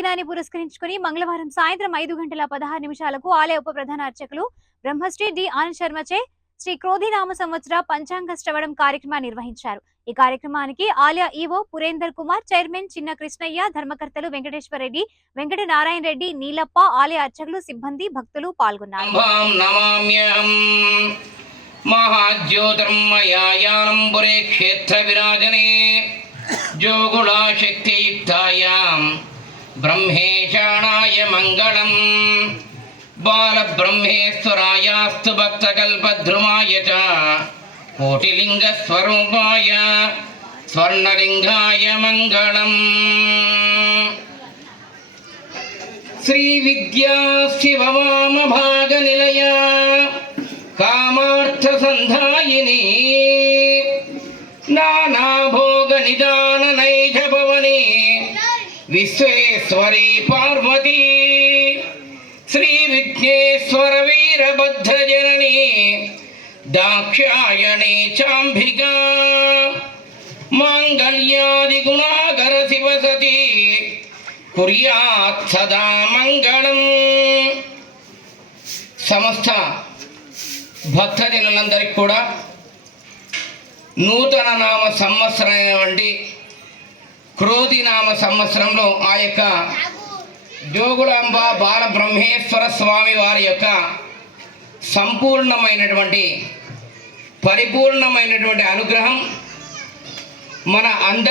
దినాన్ని పురస్కరించుకుని మంగళవారం సాయంత్రం 5:16 ఆలయ ఉప ప్రధాన అర్చకులు బ్రహ్మశ్రీ డి ఆనంద్ శర్మచే శ్రీ క్రోధినామ సంవత్సర పంచాంగ శ్రవణం కార్యక్రమాన్ని నిర్వహించారు. ఈ కార్యక్రమానికి ఆలయ ఈవో పురేందర్ కుమార్, చైర్మన్ చిన్న కృష్ణయ్య, ధర్మకర్తలు వెంకటేశ్వర రెడ్డి, వెంకట నారాయణ రెడ్డి, నీలప్ప, ఆలయ అర్చకులు, సిబ్బంది, భక్తులు పాల్గొన్నారు. महाज्योतिर्मयायानंबुरे क्षेत्र विराजने जोगुला शक्तियुक्तायां ब्रह्मेशाणाय मंगलम बाल ब्रह्मेश्वरायास्तु भक्तकल्पद्रुमाय च कोटिलिंग स्वरूपाय स्वर्णलिंगाय मंगलम श्री विद्या शिववाम भाग निलय कामार्थ संधायिनी नाना भोग निदान नैज भवनी विश्वेश्वरी पार्वती श्री विघ्नेश्वर वीरभद्र जननी दाक्षायणी चांबिका मांगल्यादि गुणाकर शिवसती कुर्यात् सदा मंगलम। समस्त భక్తజనులందరికీ కూడా నూతన నామ సంవత్సరమైనటువంటి క్రోధి నామ సంవత్సరంలో ఆ యొక్క జోగులాంబ బాలబ్రహ్మేశ్వర స్వామి వారి యొక్క పరిపూర్ణమైనటువంటి అనుగ్రహం మన అందరి